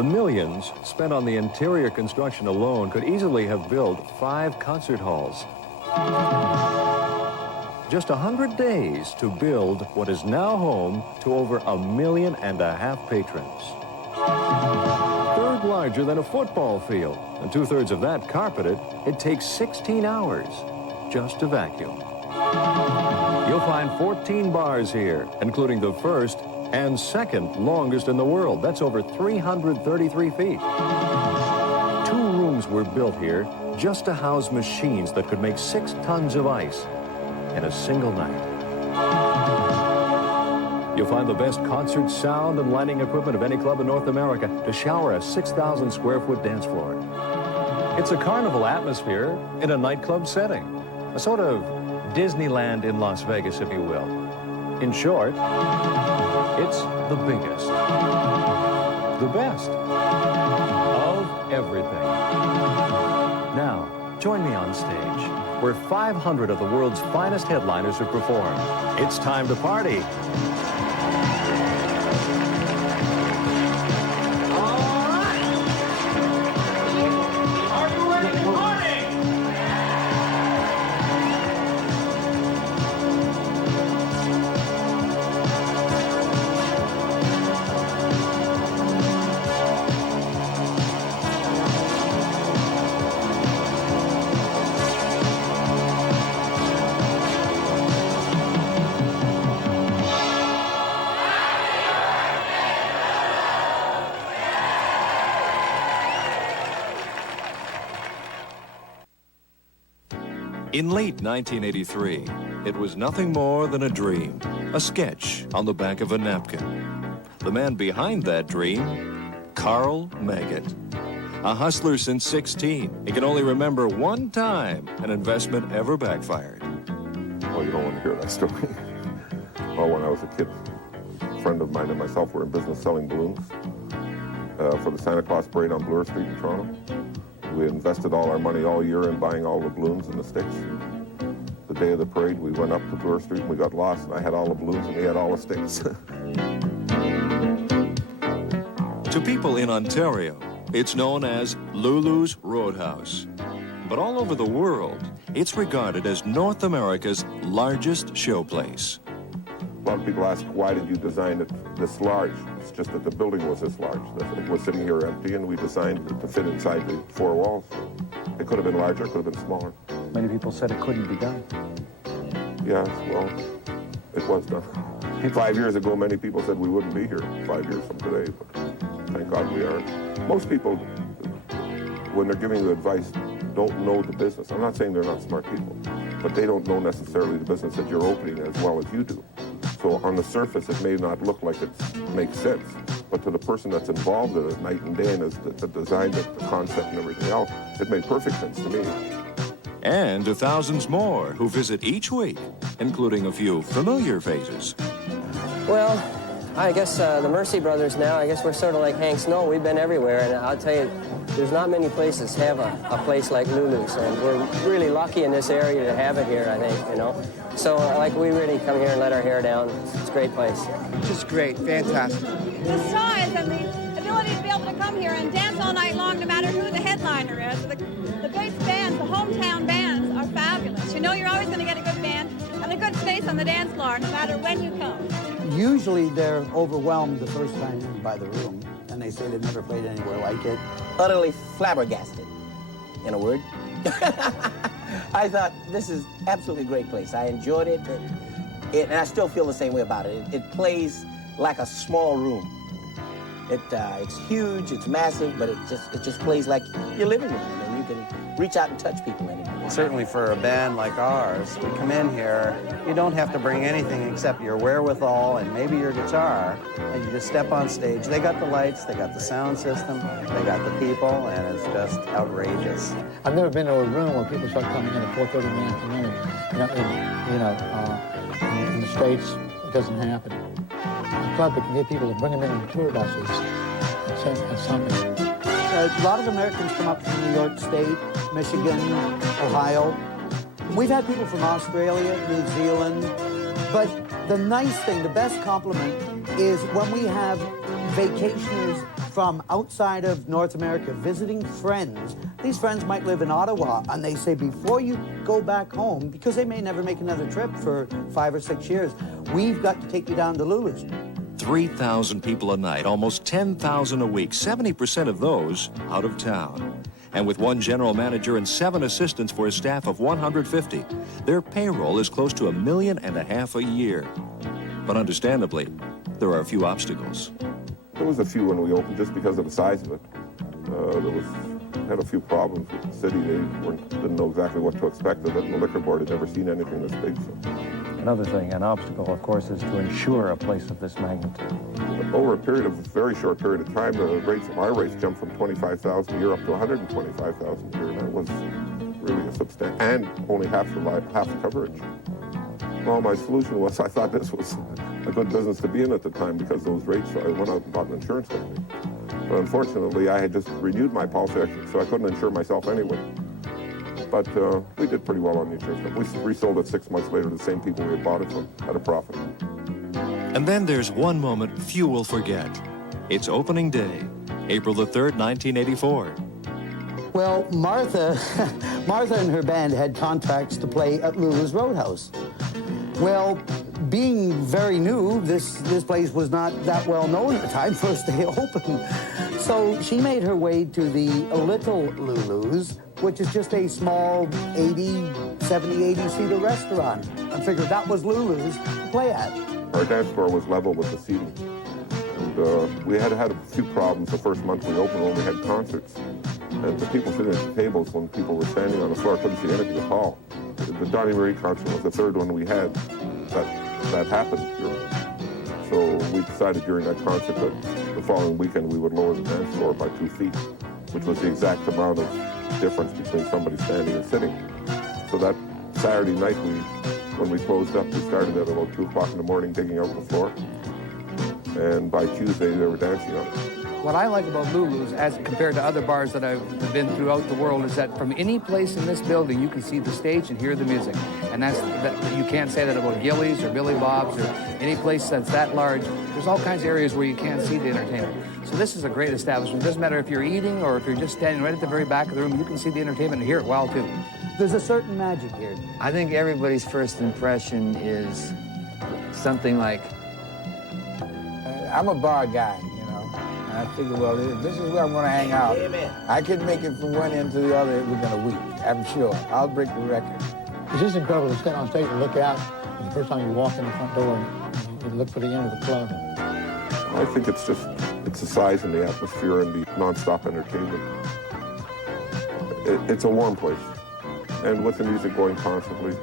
The millions spent on the interior construction alone could easily have built 5 concert halls. Just 100 days to build what is now home to over 1.5 million patrons. Third larger than a football field, and 2/3 of that carpeted. It takes 16 hours just to vacuum. You'll find 14 bars here, including the first and second longest in the world. That's over 333 feet. 2 rooms were built here just to house machines that could make 6 tons of ice in a single night. You'll find the best concert sound and lighting equipment of any club in North America to shower a 6,000 square foot dance floor. It's a carnival atmosphere in a nightclub setting, a sort of Disneyland in Las Vegas, if you will. In short, it's the biggest, the best of everything. Now, join me on stage, where 500 of the world's finest headliners have performed. It's time to party. In late 1983, it was nothing more than a dream, a sketch on the back of a napkin. The man behind that dream, Carl Maggot. A hustler since 16, he can only remember one time an investment ever backfired. Well, you don't want to hear that story. Well, when I was a kid, a friend of mine and myself were in business selling balloons for the Santa Claus parade on Bloor Street in Toronto. We invested all our money all year in buying all the balloons and the sticks. The day of the parade, we went up to Bloor Street and we got lost, and I had all the balloons and he had all the sticks. To people in Ontario, it's known as Lulu's Roadhouse. But all over the world, it's regarded as North America's largest showplace. A lot of people ask, why did you design it this large? It's just that the building was this large. It was sitting here empty, and we designed it to fit inside the 4 walls. It could have been larger, it could have been smaller. Many people said it couldn't be done. Yes, well, it was done. 5 years ago, many people said we wouldn't be here 5 years from today, but thank God we are. Most people, when they're giving you advice, don't know the business. I'm not saying they're not smart people, but they don't know necessarily the business that you're opening as well as you do. So on the surface, it may not look like it makes sense, but to the person that's involved in it night and day, and the design, the concept, and everything else, it made perfect sense to me. And to thousands more who visit each week, including a few familiar faces. Well, I guess the Mercy Brothers now, I guess we're sort of like Hank Snow. We've been everywhere, and I'll tell you, there's not many places have a place like Lulu's, and we're really lucky in this area to have it here, I think, you know. So, like, we really come here and let our hair down. It's a great place. Just great, fantastic. The size and the ability to be able to come here and dance all night long, no matter who the headliner is. The big bands, the hometown bands, are fabulous. You know you're always going to get a good band and a good space on the dance floor, no matter when you come. Usually they're overwhelmed the first time by the room, and they say they've never played anywhere like it. Utterly flabbergasted, in a word. I thought, this is absolutely a great place. I enjoyed it, and I still feel the same way about it. It plays like a small room. It's huge, it's massive, but it just plays like your living room, and you can reach out and touch people in it. Certainly for a band like ours, we come in here, you don't have to bring anything except your wherewithal and maybe your guitar, and you just step on stage. They got the lights, they got the sound system, they got the people, and it's just outrageous. I've never been to a room where people start coming in at 4:30 in the afternoon. In the States, it doesn't happen. A club that can get people to bring them in tour buses. That's something. A lot of Americans come up from New York State, Michigan, Ohio. We've had people from Australia, New Zealand, but the nice thing, the best compliment is when we have vacationers from outside of North America visiting friends. These friends might live in Ottawa, and they say, before you go back home, because they may never make another trip for 5 or 6 years, we've got to take you down to Lulu's. 3,000 people a night, almost 10,000 a week, 70% of those out of town. And with one general manager and 7 assistants for a staff of 150, their payroll is close to $1.5 million a year. But understandably, there are a few obstacles. There was a few when we opened just because of the size of it. Had a few problems with the city. They didn't know exactly what to expect of it, and the liquor board had never seen anything this big. So. Another thing, an obstacle, of course, is to insure a place of this magnitude. Over a period of a very short period of time, the rates of our rates jumped from 25,000 a year up to 125,000 a year, and that was really a substantial, and only half the coverage. Well, my solution was I thought this was a good business to be in at the time because those rates, so I went out and bought an insurance company. But unfortunately, I had just renewed my policy, so I couldn't insure myself anyway. But we did pretty well on the insurance company. We resold it 6 months later to the same people we had bought it from at a profit. And then there's one moment few will forget. It's opening day, April the 3rd, 1984. Well, Martha and her band had contracts to play at Lulu's Roadhouse. Well, being very new, this place was not that well known at the time, first day open. So she made her way to the Little Lulu's, which is just a small 80-seater restaurant. I figured that was Lulu's to play at. Our dance floor was level with the seating. And we had a few problems the first month we opened when we had concerts. And the people sitting at the tables when people were standing on the floor couldn't see anything at all. The Donnie Marie concert was the third one we had that happened here. So we decided during that concert that the following weekend we would lower the dance floor by 2 feet, which was the exact amount of difference between somebody standing and sitting. So that Saturday night, when we closed up, we started at about 2 o'clock in the morning digging out the floor. And by Tuesday, they were dancing on it. What I like about Lulu's, as compared to other bars that I've been throughout the world, is that from any place in this building, you can see the stage and hear the music. And that you can't say that about Gillies or Billy Bob's or any place that's that large. There's all kinds of areas where you can't see the entertainment. So this is a great establishment. It doesn't matter if you're eating or if you're just standing right at the very back of the room, you can see the entertainment and hear it well, too. There's a certain magic here. I think everybody's first impression is something like, I'm a bar guy, you know. And I figure, well, this is where I'm going to hang out. Amen. I can make it from one end to the other within a week, I'm sure. I'll break the record. It's just incredible to stand on stage and look out. The first time you walk in the front door and you look for the end of the club. I think it's the size and the atmosphere and the nonstop entertainment. It's a warm place. And with the music going constantly,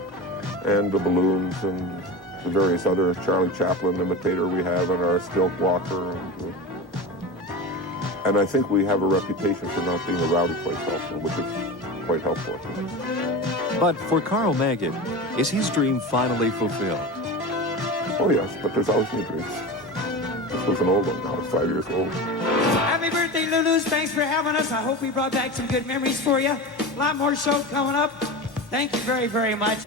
and the balloons and the various other Charlie Chaplin imitator we have and our Stilt Walker. And I think we have a reputation for not being a rowdy place also, which is quite helpful. But for Carl Magid, is his dream finally fulfilled? Oh yes, but there's always new dreams. This was an old one, now it's 5 years old. Happy birthday, Lulu's. Thanks for having us. I hope we brought back some good memories for you. A lot more show coming up. Thank you very, very much.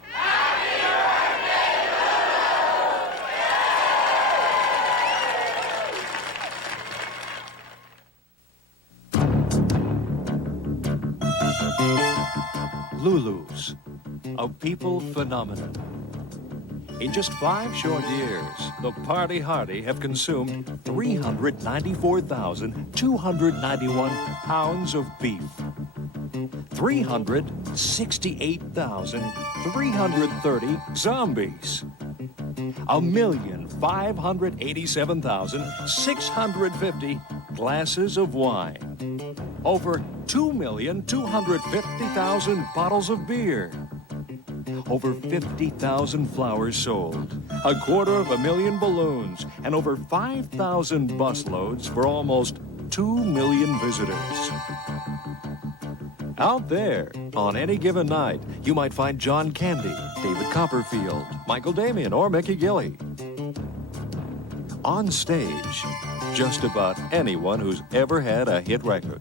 Lulu's, a people phenomenon. In just 5 short years, the Party Hardy have consumed 394,291 pounds of beef, 368,330 zombies, 1,587,650 glasses of wine, over 2,250,000 bottles of beer, over 50,000 flowers sold, 250,000 balloons, and over 5,000 busloads for almost 2 million visitors. Out there, on any given night, you might find John Candy, David Copperfield, Michael Damian, or Mickey Gilley. On stage, just about anyone who's ever had a hit record.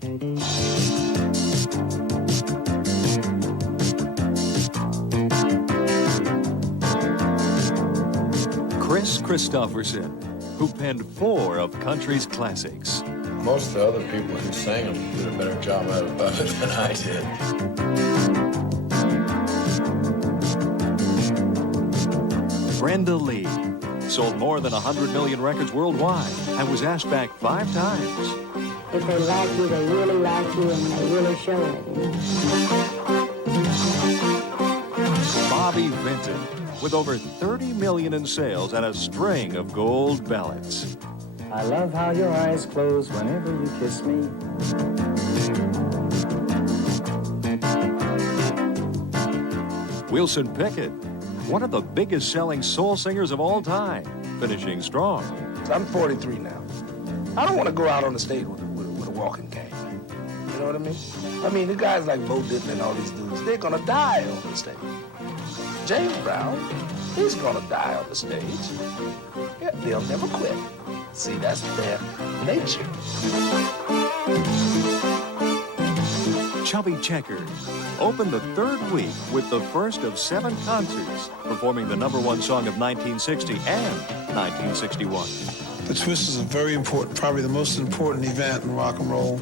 Chris Christopherson, who penned 4 of country's classics. Most of the other people who sang them did a better job of it than I did. Brenda Lee sold more than 100 million records worldwide and was asked back 5 times. If they like you, they really like you, and they really show it. Bobby Vinton, with over 30 million in sales and a string of gold ballads. I love how your eyes close whenever you kiss me. Wilson Pickett, one of the biggest selling soul singers of all time, finishing strong. I'm 43 now. I don't want to go out on the stage with a walking cane. You know what I mean? I mean, the guys like Bo Diddley and all these dudes, they're going to die on the stage. James Brown, he's going to die on the stage. Yeah, they'll never quit. See, that's their nature. Chubby Checker opened the 3rd week with the first of 7 concerts, performing the #1 song of 1960 and 1961. The Twist is a very important, probably the most important event in rock and roll.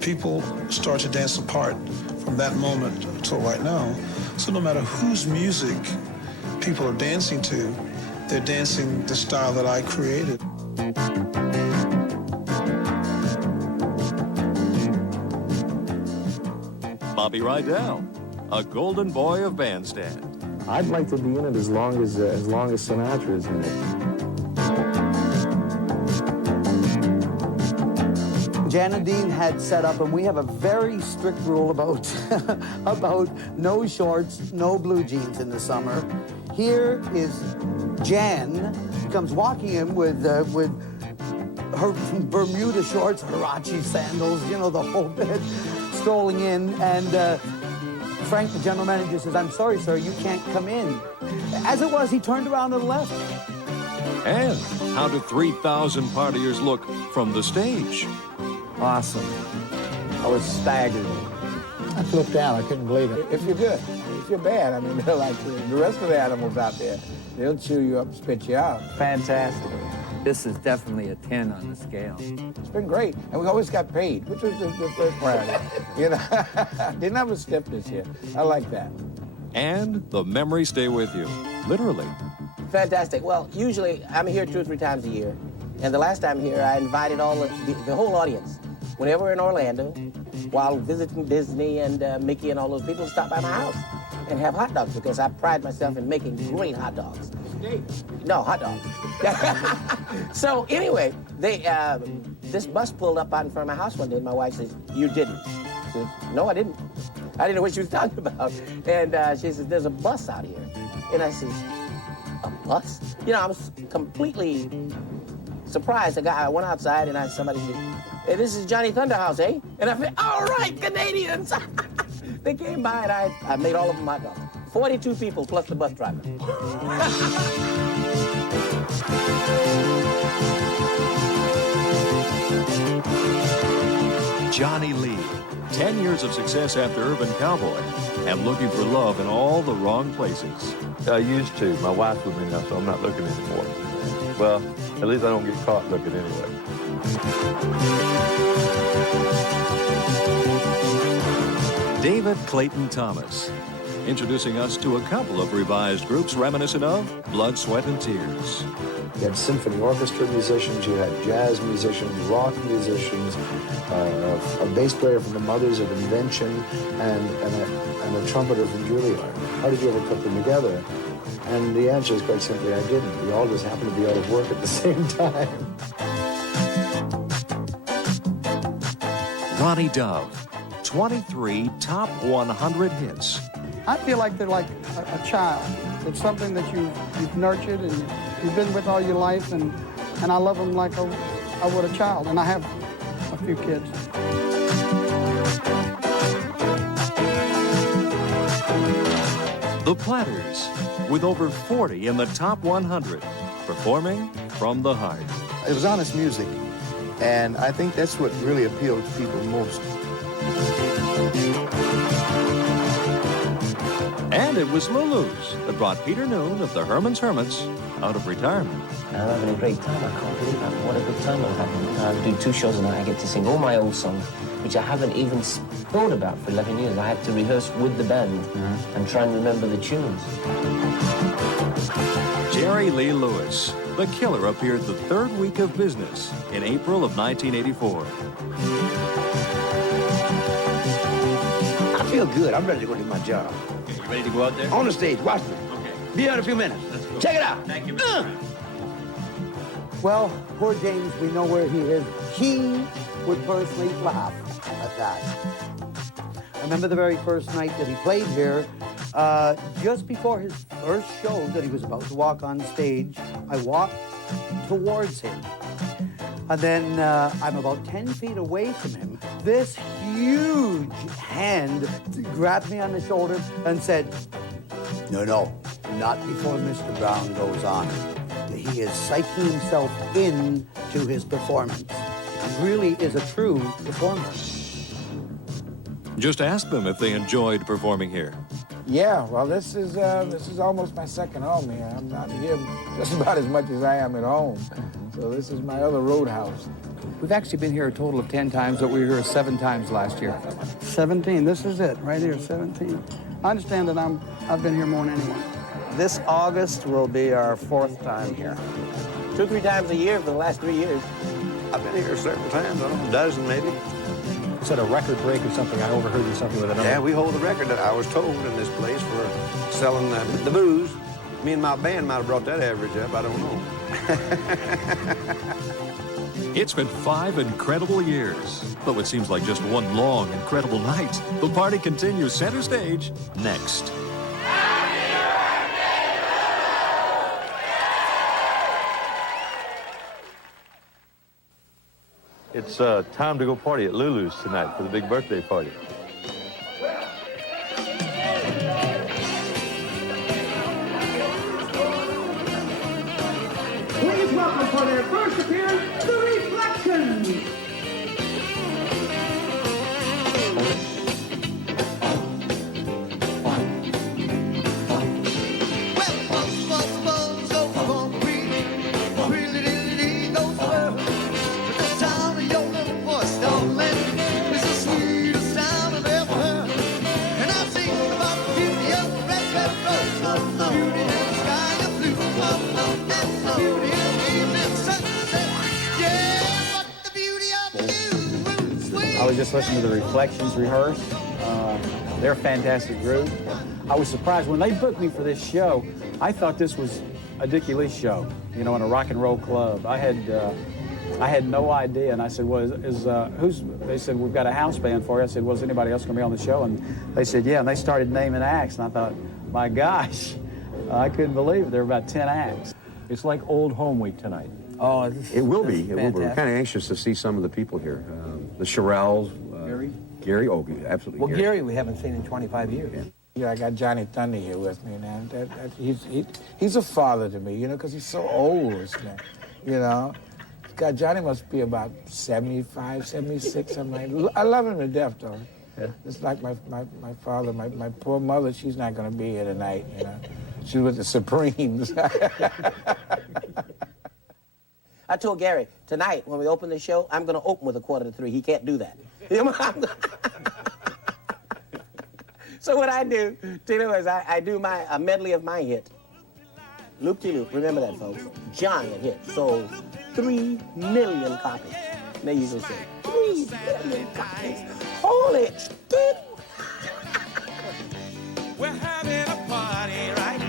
People start to dance apart from that moment until right now. So no matter whose music people are dancing to, they're dancing the style that I created. Bobby Rydell, a golden boy of bandstand. I'd like to be in it as long as Sinatra is in it. Jan and Dean had set up, and we have a very strict rule about about no shorts, no blue jeans in the summer. Here is Jan, comes walking in with her Bermuda shorts, Huarache sandals, you know, the whole bit, strolling in, and Frank, the general manager, says, "I'm sorry, sir, you can't come in." As it was, he turned around and left. And how do 3,000 partiers look from the stage? Awesome. I was staggered. I flipped out. I couldn't believe it. If you're good. If you're bad, I mean, they're like the rest of the animals out there. They'll chew you up and spit you out. Fantastic. This is definitely a 10 on the scale. It's been great. And we always got paid, which was the first priority. You know, didn't have a stiff this year. I like that. And the memories stay with you, literally. Fantastic. Well, usually I'm here 2 or 3 times a year. And the last time here, I invited all the whole audience. Whenever we're in Orlando, while visiting Disney and Mickey and all those people, stop by my house and have hot dogs, because I pride myself in making great hot dogs. No, hot dogs. So anyway, this bus pulled up out in front of my house one day, and my wife says, "You didn't." I said, "No, I didn't." I didn't know what she was talking about. And she says, "There's a bus out here." And I says, "A bus?" You know, I was completely surprised. I went outside, and somebody said, "Hey, this is Johnny Thunderhouse, eh?" And I said, "All right, Canadians." They came by, and I made all of them hot dogs. 42 people plus the bus driver. Johnny Lee, 10 years of success after Urban Cowboy, and looking for love in all the wrong places. I used to. My wife with me now, so I'm not looking anymore. Well, at least I don't get caught looking anyway. David Clayton Thomas, introducing us to a couple of revised groups reminiscent of Blood, Sweat, and Tears. You had symphony orchestra musicians, you had jazz musicians, rock musicians, a bass player from the Mothers of Invention, and a trumpeter from Juilliard. How did you ever put them together? And the answer is quite simply, I didn't. We all just happened to be out of work at the same time. Ronnie Dove, 23 top 100 hits. I feel like they're like a child. It's something that you've nurtured and you've been with all your life, and I love them like I would a child, and I have a few kids. The Platters, with over 40 in the top 100, performing from the heart. It was honest music, and I think that's what really appealed to people most. And it was Lulu's that brought Peter Noon of the Herman's Hermits out of retirement. I'm having a great time. I can't believe what a good time I'm having. I do 2 shows a night. I get to sing all my old songs, which I haven't even thought about for 11 years. I had to rehearse with the band and try and remember the tunes. Jerry Lee Lewis, the Killer, appeared the 3rd week of business in April of 1984. I feel good. I'm ready to go do my job. Okay, you ready to go out there? On the stage. Watch me. Okay. Be out in a few minutes. Let's go. Check it out. Thank you, Mr. Brown. Well, poor James, we know where he is. He would personally laugh at that. I remember the very first night that he played here, just before his first show that he was about to walk on stage, I walked towards him. And then I'm about 10 feet away from him. This huge hand grabbed me on the shoulder and said, "No, not before Mr. Brown goes on." He is psyching himself into his performance. He really is a true performer. Just ask them if they enjoyed performing here. Yeah, well, this is almost my second home here. I'm not here just about as much as I am at home. So this is my other roadhouse. We've actually been here a total of 10 times, but we were here 7 times last year. 17. This is it, right here, 17. I understand that I've been here more than anyone. This August will be our 4th time here. 2 or 3 times a year for the last 3 years. I've been here several times, a dozen maybe. You said a record break or something. I overheard you something with a number. Yeah, we hold the record that I was told in this place for selling the booze. Me and my band might have brought that average up. I don't know. It's been 5 incredible years, though it seems like just one long, incredible night. The party continues center stage next. It's time to go party at Lulu's tonight for the big birthday party. Please welcome for their first appearance, The Reflections. I was just listening to the Reflections rehearse. They're a fantastic group. I was surprised when they booked me for this show. I thought this was a Dickie Lee show, you know, in a rock and roll club. I had no idea, and I said, "Well, who's?" They said, "We've got a house band for you." I said, "Was anybody else going to be on the show?" And they said, "Yeah." And they started naming acts, and I thought, "My gosh, I couldn't believe it. There were about 10 acts." It's like old home week tonight. Oh, it will be. It will be. We're kind of anxious to see some of the people here. The Shirelles. Gary, oh, absolutely. Well, Gary we haven't seen in 25 years. Yeah, I got Johnny Thunder here with me, man. He's a father to me, you know, because he's so old, man. You know, God, Johnny must be about 75, 76, something like that. I love him to death, though. Yeah. It's like my father, my poor mother, she's not going to be here tonight, you know. She's with the Supremes. I told Gary, tonight, when we open the show, I'm going to open with 2:45. He can't do that. So what I do, Tino, is I do a medley of my hit. Loop-de-loop, remember that, folks. Giant hit, sold 3 million copies. And they usually say, 3 million copies. Holy shit! We're having a party, right?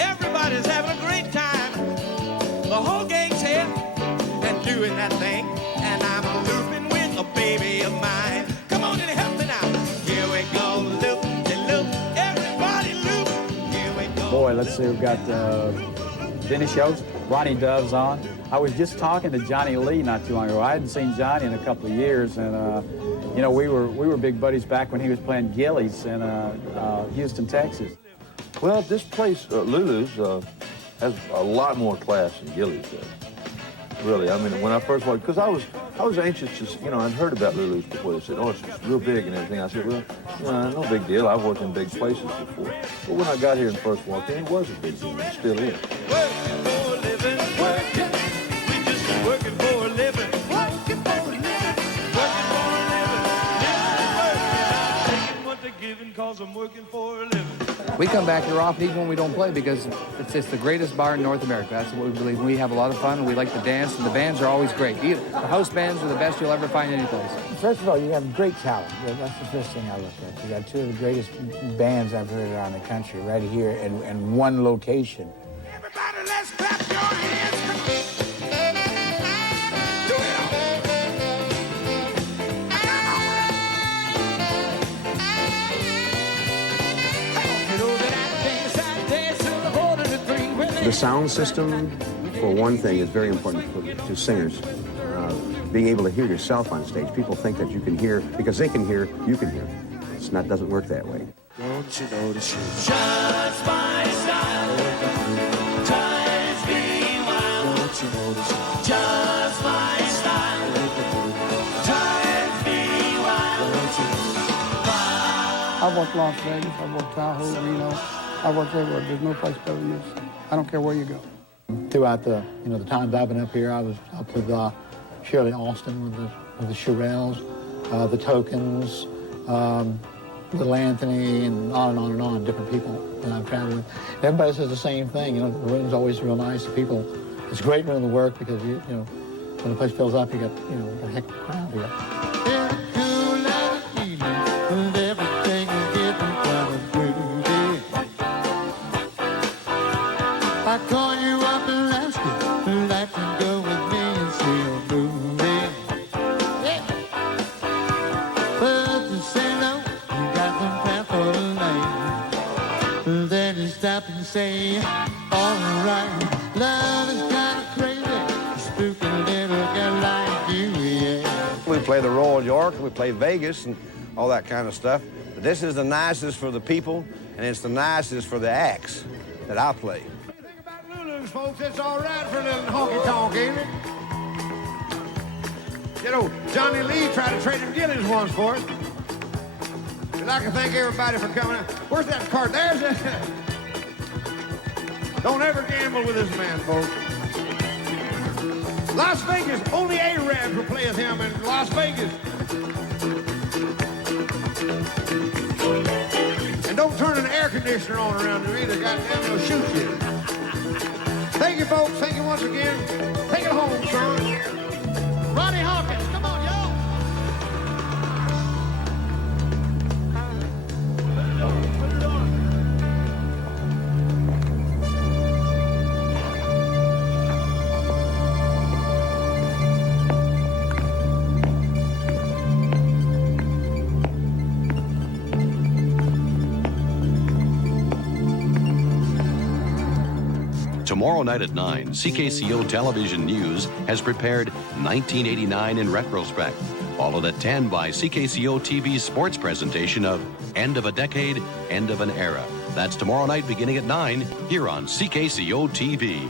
Everybody's having a great time. The whole gang's here and doing that thing. And I'm looping with a baby of mine. Come on and help me now. Here we go, loop-de-loop. Everybody loop. Here we go. Boy, let's see, we've got Denny shows. Ronnie Dove's on. I was just talking to Johnny Lee not too long ago. I hadn't seen Johnny in a couple of years, and you know, we were big buddies back when he was playing Gillies in Houston, Texas. Well, this place, Lulu's, has a lot more class than Gillies does. really. I mean, when I first walked, because I was anxious to, you know, I'd heard about Lulu's before. They said, oh, it's real big and everything. I said, well, no big deal. I've worked in big places before. But when I got here and first walked in, it was a big deal. It still is. Working for a living, working. We just been working for a living. Working for a living, working for a living. Living, taking what they're giving, cause I'm working for a living. We come back here often even when we don't play because it's the greatest bar in North America. That's what we believe. We have a lot of fun and we like to dance, and the bands are always great. The house bands are the best you'll ever find anyplace. First of all, you have great talent. That's the first thing I look at. You got two of the greatest bands I've heard around the country right here in one location. Everybody, let's clap your hands. The sound system, for one thing, is very important to singers. Being able to hear yourself on stage. People think that you can hear, because they can hear, you can hear. Doesn't work that way. Don't you notice you just my style, drives me wild. Don't you notice you just my style, drives me wild. I've worked Las Vegas, I've worked Tahoe, Reno. I've worked everywhere. There's no place better than this. I don't care where you go. Throughout the times I've been up here, I was up with Shirley Austin with the Shirelles, the Tokens, Little Anthony, and on, different people that I've traveled with. Everybody says the same thing. You know, the room's always real nice. The people, it's a great room to work because when the place fills up, you got a heck of a crowd here. I call you up and ask you, like to go with me and see a movie. Yeah. But you say no, you got some plan for the night. Then you stop and say, all right, love is kind of crazy, a spooky little girl like you, yeah. We play the Royal York, we play Vegas and all that kind of stuff. But this is the nicest for the people, and it's the nicest for the acts that I play. Folks, it's all right for a little honky-tonk, ain't it? You know, Johnny Lee tried to trade him Gillies once for it. We'd like to thank everybody for coming out. Where's that card? There's it. Don't ever gamble with this man, folks. Las Vegas, only Arabs will play with him in Las Vegas. And don't turn an air conditioner on around here either. Goddamn, they'll shoot you. Thank you, folks. Thank you once again. Take it home, son. Ronnie Hawkins, come on, y'all. Put it on. Tomorrow night at 9, CKCO Television News has prepared 1989 in retrospect, followed at 10 by CKCO TV's sports presentation of End of a Decade, End of an Era. That's tomorrow night beginning at 9 here on CKCO TV.